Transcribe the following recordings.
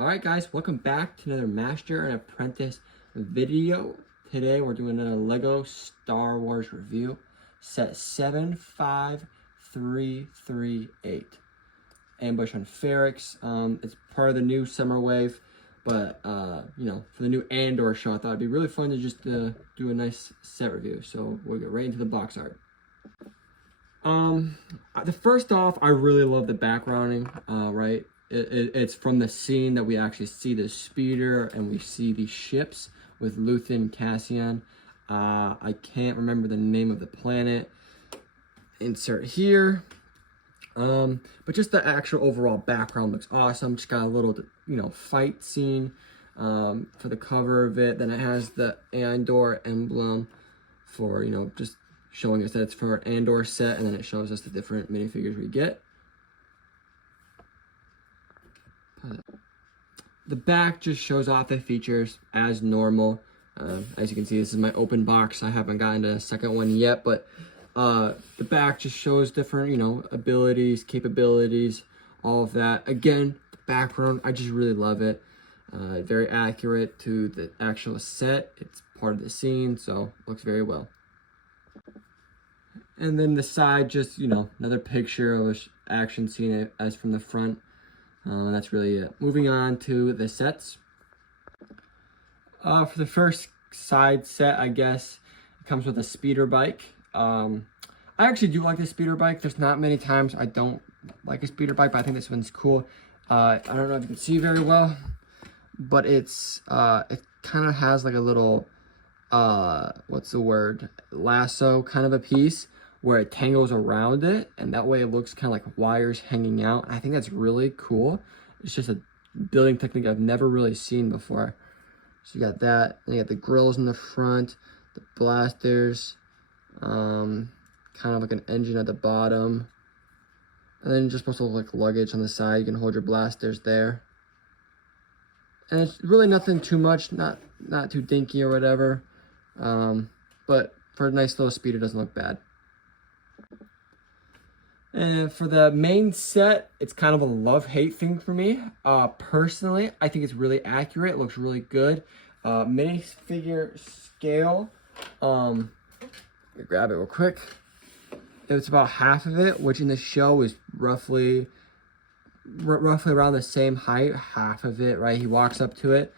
Alright guys, welcome back to another Master and Apprentice video. Today we're doing another LEGO Star Wars review. Set 75338. Ambush on Ferrix. It's part of the new summer wave, but you know, for the new Andor show, I thought it'd be really fun to just do a nice set review. So we'll get right into the box art. The first off, I really love the backgrounding, right? It's from the scene that we actually see the speeder and we see the ships with Luthen and Cassian. I can't remember the name of the planet. Insert here. But just the actual overall background looks awesome. Just got a little, you know, fight scene for the cover of it. Then it has the Andor emblem for, you know, just showing us that it's for an Andor set, and then it shows us the different minifigures we get. The back just shows off the features as normal. As you can see, this is my open box. I haven't gotten to a second one yet, but the back just shows different, you know, abilities, capabilities, all of that. Again, the background, I just really love it. Very accurate to the actual set. It's part of the scene, so looks very well. And then the side, just, you know, another picture of an action scene as from the front. That's really it. Moving on to the sets. For the first side set, I guess, it comes with a speeder bike. I actually do like the speeder bike. There's not many times I don't like a speeder bike, but I think this one's cool. I don't know if you can see very well, but it's it kind of has like a little what's the word, lasso kind of a piece where it tangles around it, and that way it looks kind of like wires hanging out. I think that's really cool. It's just a building technique I've never really seen before. So you got that, and you got the grills in the front, the blasters, kind of like an engine at the bottom, and then just supposed to look like luggage on the side. You can hold your blasters there, and it's really nothing too much, not too dinky or whatever, but for a nice little speeder, it doesn't look bad. And for the main set, it's kind of a love-hate thing for me. Personally, I think it's really accurate. It looks really good. Minifigure scale. Let me grab it real quick. It's about half of it, which in the show is roughly around the same height. Half of it, right? He walks up to it,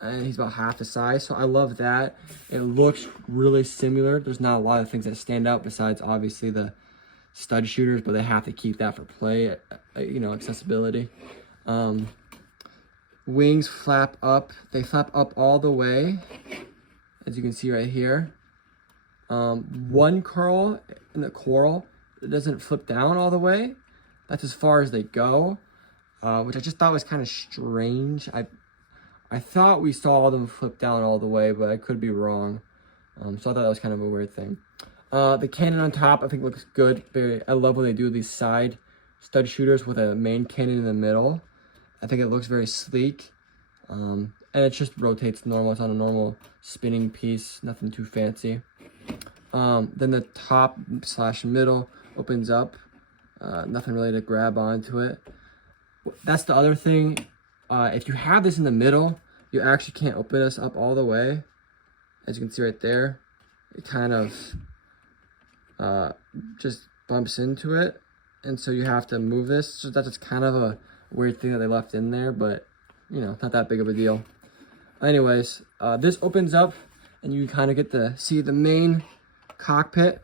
and he's about half the size. So I love that. It looks really similar. There's not a lot of things that stand out besides obviously the stud shooters, but they have to keep that for play, you know, accessibility. Wings flap up. They flap up all the way, as you can see right here. One curl in the coral, it doesn't flip down all the way. That's as far as they go, which I just thought was kind of strange. I thought we saw them flip down all the way, but I could be wrong. So I thought that was kind of a weird thing. The cannon on top, I think, looks good. I love when they do these side stud shooters with a main cannon in the middle. I think it looks very sleek. And it just rotates normal. It's on a normal spinning piece, nothing too fancy. Then the top / middle opens up. Nothing really to grab onto it. That's the other thing. If you have this in the middle, you actually can't open this up all the way. As you can see right there, it kind of just bumps into it, and so you have to move this. So that's kind of a weird thing that they left in there, but you know, not that big of a deal. Anyways, this opens up and you kind of get to see the main cockpit.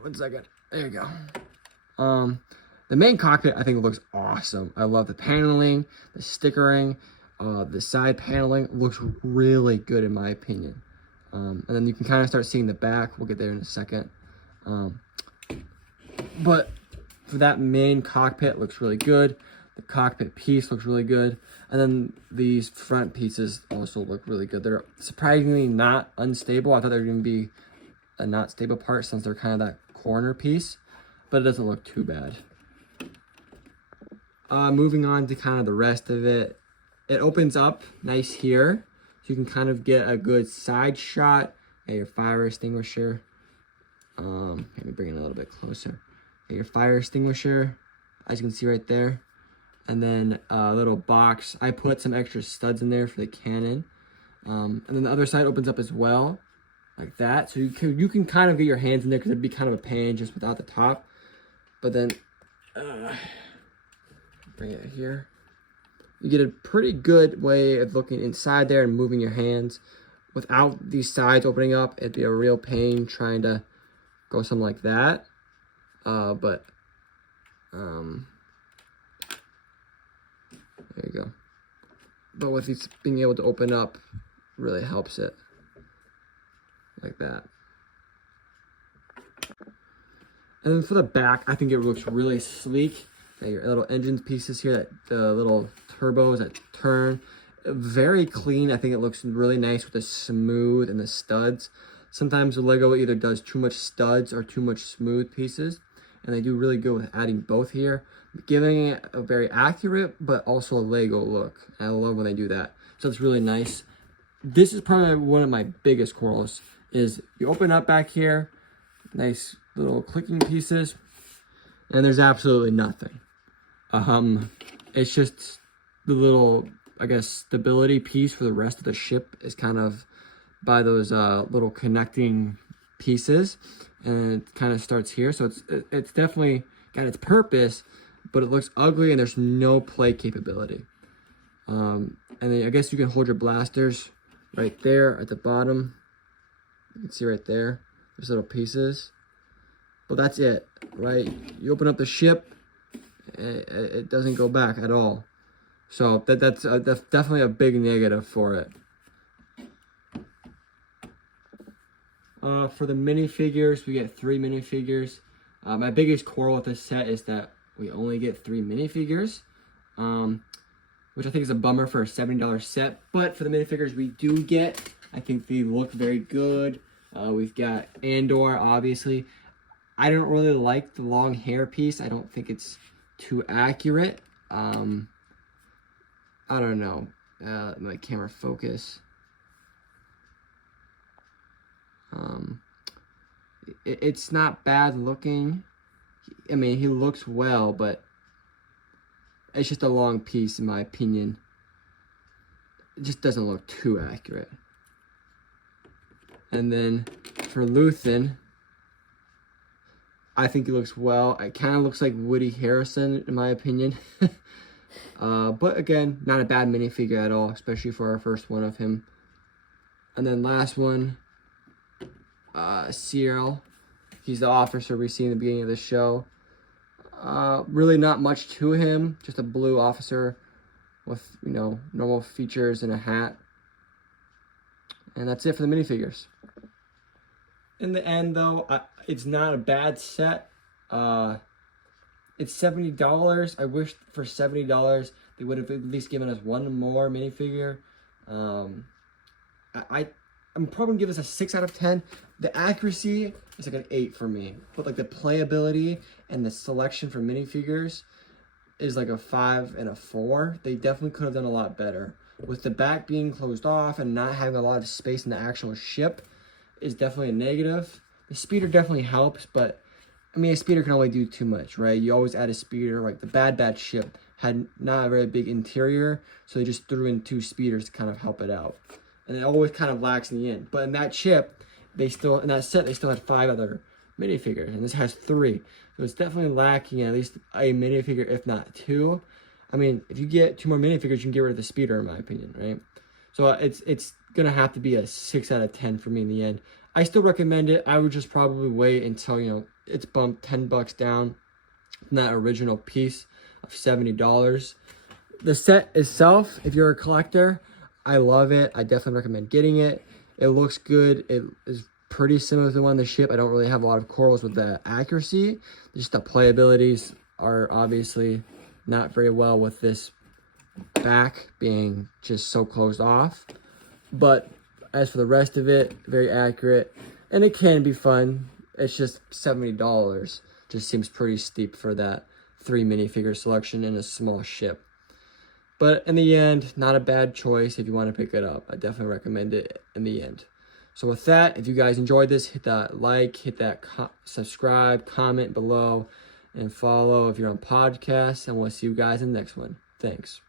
1 second, there you go. The main cockpit, I think, looks awesome. I love the paneling, the stickering, the side paneling looks really good in my opinion. And then you can kind of start seeing the back. We'll get there in a second. But for that main cockpit, looks really good. The cockpit piece looks really good. And then these front pieces also look really good. They're surprisingly not unstable. I thought they were going to be a not stable part since they're kind of that corner piece. But it doesn't look too bad. Moving on to kind of the rest of it. It opens up nice here. So you can kind of get a good side shot at your fire extinguisher. Let me bring it a little bit closer. At your fire extinguisher, as you can see right there. And then a little box. I put some extra studs in there for the cannon. And then the other side opens up as well, like that. So you can kind of get your hands in there because it'd be kind of a pain just without the top. But then, bring it here. You get a pretty good way of looking inside there and moving your hands. Without these sides opening up, it'd be a real pain trying to go something like that. There you go. But with these being able to open up, really helps it. Like that. And then for the back, I think it looks really sleek. Got your little engine pieces here, that the little turbos that turn. Very clean. I think it looks really nice with the smooth and the studs. Sometimes the Lego either does too much studs or too much smooth pieces, and they do really good with adding both here, giving it a very accurate but also a Lego look. And I love when they do that. So it's really nice. This is probably one of my biggest quarrels. Is you open up back here, nice little clicking pieces, and there's absolutely nothing. It's just the little, I guess, stability piece for the rest of the ship is kind of by those little connecting pieces, and it kind of starts here. So it's definitely got its purpose, but it looks ugly and there's no play capability. And then I guess you can hold your blasters right there at the bottom. You can see right there, there's little pieces. But that's it, right? You open up the ship, it doesn't go back at all. So that's definitely a big negative for it. For the minifigures, we get 3 minifigures. My biggest quarrel with this set is that we only get 3 minifigures, which I think is a bummer for a $70 set. But for the minifigures we do get, I think they look very good. We've got Andor, obviously. I don't really like the long hair piece. I don't think it's too accurate. I don't know. My camera focus. It's not bad looking. I mean, he looks well, but it's just a long piece in my opinion. It just doesn't look too accurate. And then for Luthen, I think he looks well. It kind of looks like Woody Harrelson in my opinion. But again, not a bad minifigure at all, especially for our first one of him. And then last one, Cyril. He's the officer we see in the beginning of the show. Really not much to him, just a blue officer with, you know, normal features and a hat. And that's it for the minifigures. In the end, though, it's not a bad set. It's $70. I wish for $70 they would have at least given us one more minifigure. I'm probably gonna give this a 6 out of 10. The accuracy is like an 8 for me, but like the playability and the selection for minifigures is like a 5 and a 4. They definitely could have done a lot better. With the back being closed off and not having a lot of space in the actual ship is definitely a negative. The speeder definitely helps, but I mean, a speeder can only do too much, right? You always add a speeder. Like the Bad Batch ship had not a very big interior, so they just threw in 2 speeders to kind of help it out. And it always kind of lacks in the end. But in that ship, in that set, they still had 5 other minifigures, and this has 3. So it's definitely lacking at least a minifigure, if not 2. I mean, if you get 2 more minifigures, you can get rid of the speeder, in my opinion, right? So it's gonna have to be a 6 out of 10 for me in the end. I still recommend it. I would just probably wait until, you know, it's bumped $10 down from that original piece of $70. The set itself, if you're a collector, I love it. I definitely recommend getting it. It looks good. It is pretty similar to the one on the ship. I don't really have a lot of quarrels with the accuracy. Just the playabilities are obviously not very well with this back being just so closed off. But as for the rest of it, very accurate. And it can be fun. It's just $70. Just seems pretty steep for that 3 minifigure selection in a small ship. But in the end, not a bad choice if you want to pick it up. I definitely recommend it in the end. So with that, if you guys enjoyed this, hit that like, hit that subscribe, comment below. and follow if you're on podcasts, and we'll see you guys in the next one. Thanks.